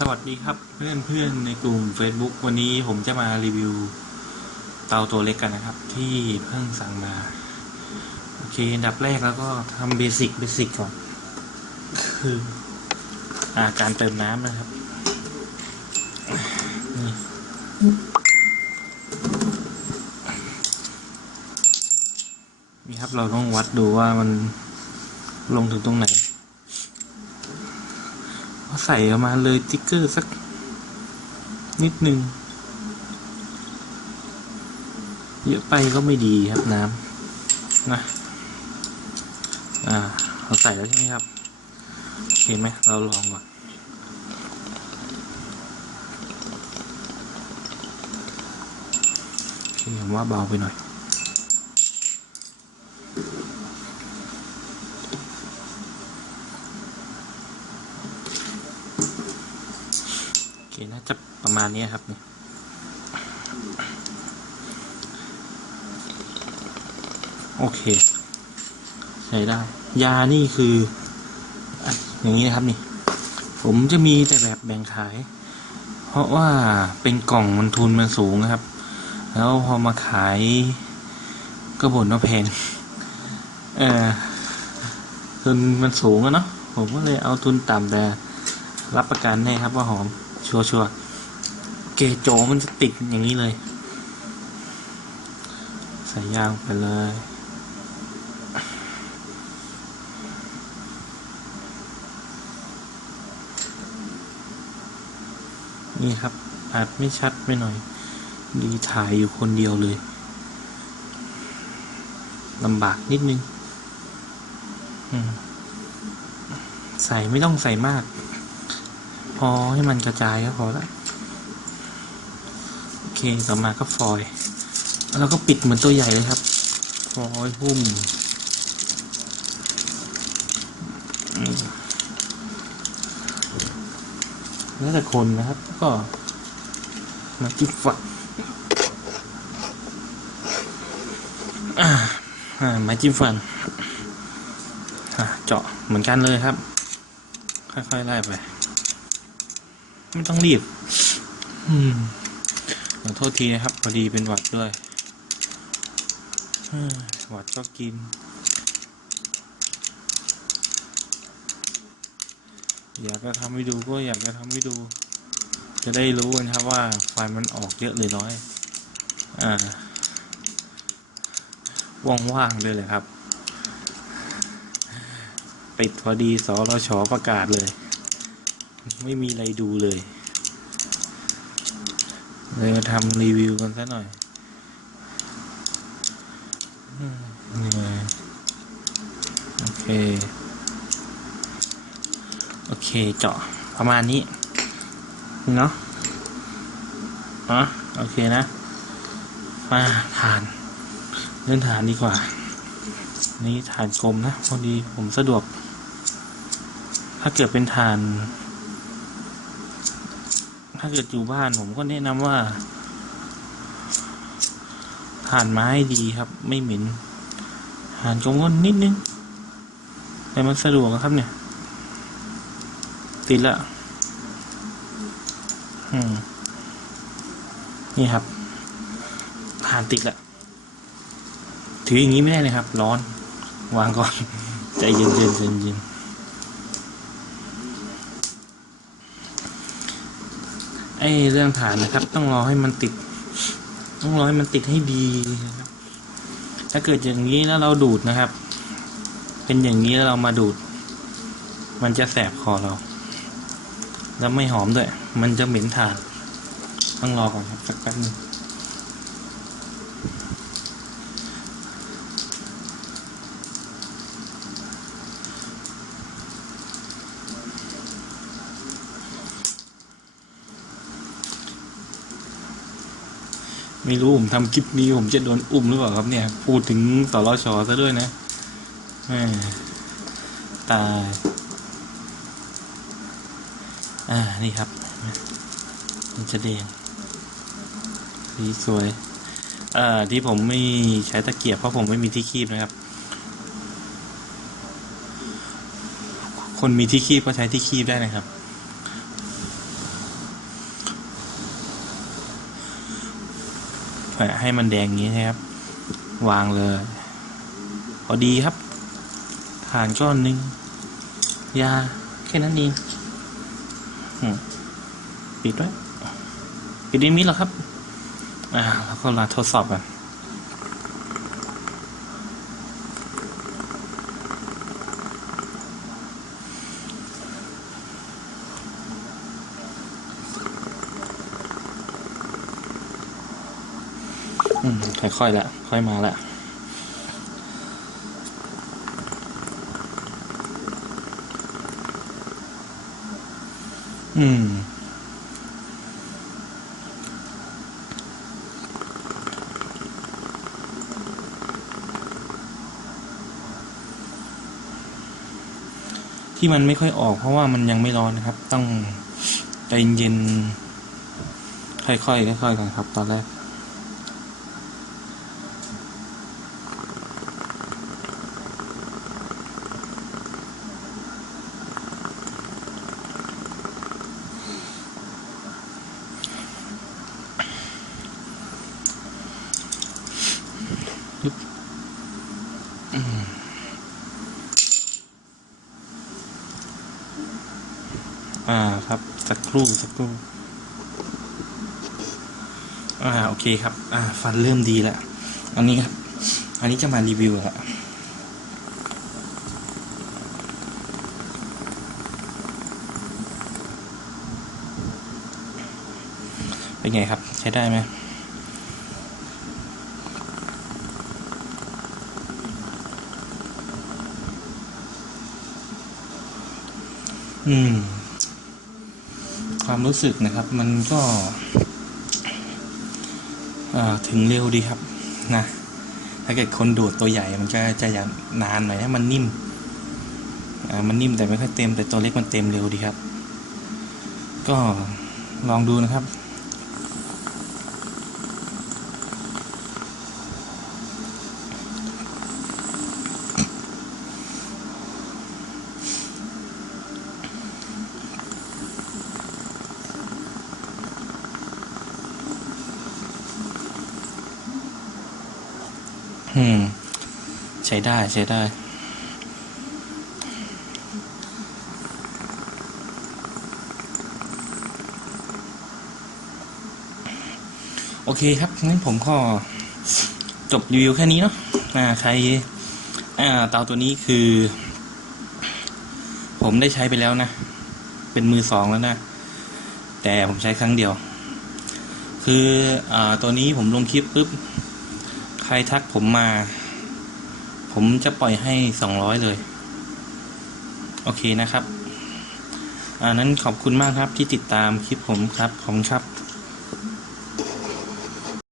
สวัสดีครับเพื่อนเพื่อนๆในกลุ่ม Facebook วันนี้ผมจะมารีวิวเตาตัวเล็กกันนะครับ ที่เพิ่งสั่งมา โอเคอันดับแรกแล้วก็ทำเบสิกเบสิกก่อน คืออ่าการเติมน้ำนะครับนี่นี่ครับเราต้องวัดดูว่ามันลงถึงตรงไหน ใส่ออกมาเลยติ๊กเกอร์สัก นิดนึง เยอะไปก็ไม่ดีครับน้ำนะอ่าเราใส่แล้วใช่ไหมครับโอเคไหมเราลองก่อนเคผมว่าเบาไปหน่อย โอเคน่า จะประมาณนี้ครับนี่โอเค ใช้ได้ ยานี่คือ อย่างนี้นะครับนี่ ผมจะมีแต่แบบแบ่งขาย เพราะว่าเป็นกล่องมันทุนมันสูงนะครับ แล้วพอมาขายก็บ่นว่าแพงเออทุนมันสูงอะเนาะผมก็เลยเอาทุนต่ำแต่รับประกันแน่ครับว่าหอม ชัวชัวเกโจมันจะติดอย่างนี้เลย ใส่ยางไปเลยนี่ครับ อาจไม่ชัดไปหน่อย ดีถ่ายอยู่คนเดียวเลยลำบากนิดนึงใส่ไม่ต้องใส่มาก พอให้มันกระจายก็พอละโอเคต่อมาก็ฟอยล์แล้วก็ปิดเหมือนตัวใหญ่เลยครับฟอยล์หุ้มแล้วแต่คนนะครับ ก็มาจิ้มฝักอ่าไม้จิ้มฟันเจาะเหมือนกันเลยครับ ค่อยๆไล่ไป ไม่ต้องรีบ อืมขอโทษทีนะครับพอดีเป็นหวัดด้วยเฮ้ยหวัดก็กิน อยากจะทำให้ดูก็อยากจะทำให้ดู จะได้รู้กันครับว่าไฟมันออกเยอะหรือน้อย อ่าว่างๆเลยเลยครับ ปิดพอดีสรชประกาศเลย ไม่มีอะไรดูเลย เลยมาทำรีวิวกันซะหน่อยนี่เลยโอเค โอเค เจาะประมาณนี้ เนาะอ๋อโอเคนะ มาฐาน เล่นฐานดีกว่า นี่ฐานกลมนะ พอดีผมสะดวก ถ้าเกิดเป็นฐาน ถ้าเกิดอยู่บ้านผมก็แนะนำว่าฐานไม้ดีครับ ไม่เหม็นฐานกลมก็นิดนึงแต่มันสะดวกนะครับเนี่ย ติดละอืมนี่ครับฐานติดละถืออย่างนี้ไม่ได้เลยครับ ร้อน วางก่อน ใจเย็นๆใจเย็น ไอ้เรื่องฐานนะครับ ต้องรอให้มันติด ต้องรอให้มันติดให้ดีนะครับ ถ้าเกิดอย่างนี้แล้วเราดูดนะครับ เป็นอย่างนี้แล้วเรามาดูด มันจะแสบคอเรา แล้วไม่หอมด้วย มันจะเหม็นฐาน ต้องรอก่อนครับสักแป๊บนึง ไม่รู้ผมทำคลิปนี้ผมจะโดนอุ้มหรือเปล่าครับเนี่ย พูดถึงสรชซะด้วยนะตาย อ่า นี่ครับ มันจะแดงสีสวยเอ่อที่ผมไม่ใช้ตะเกียบเพราะผมไม่มีที่คีบนะครับ คนมีที่คีบก็ใช้ที่คีบได้นะครับ ให้มันแดงอย่างนี้นะครับ วางเลย พอดีครับฐานก้อนหนึ่งยาแค่นั้นเองปิดไว้ปิดได้มิดหรอครับ อ่าแล้วก็มาทดสอบกัน ค่อยๆละ ค่อยมาละอืม ที่มันไม่ค่อยออกเพราะว่ามันยังไม่ร้อนนะครับ ต้องใจเย็นๆค่อยๆค่อยๆกันครับ ตอนแรก อ่าครับ สักค รู่สักครู่อ่าโอเคครับ อ่า ฟันเริ่มดีแล้วอันนี้ครับ อันนี้จะมารีวิวล้วเป็นไงครับ ใช้ได้ไหมอืม ความรู้สึกนะครับ มันก็ถึงเร็วดีครับนะถ้าเกิดคนดูดตัวใหญ่มันก็จะอยางนานหน่อยนะมันนิ่มมันนิ่มแต่ไม่ค่อยเต็มแต่ตัวเล็กมันเต็มเร็วดีครับ ก็ลองดูนะครับ อืม ใช้ได้ใช้ได้โอเคครับ งั้นผมก็จบรีวิวแค่นี้เนาะอ่าใครอ่าเตาตัวนี้คือ ผมได้ใช้ไปแล้วนะ เป็นมือสองแล้วนะ แต่ผมใช้ครั้งเดียว คืออ่าตัวนี้ผมลงคลิปปุ๊บ ใครทักผมมา ผมจะปล่อยให้สองร้อยเลย โอเคนะครับอันนั้นขอบคุณมากครับที่ติดตามคลิปผมครับขอบคุณครับ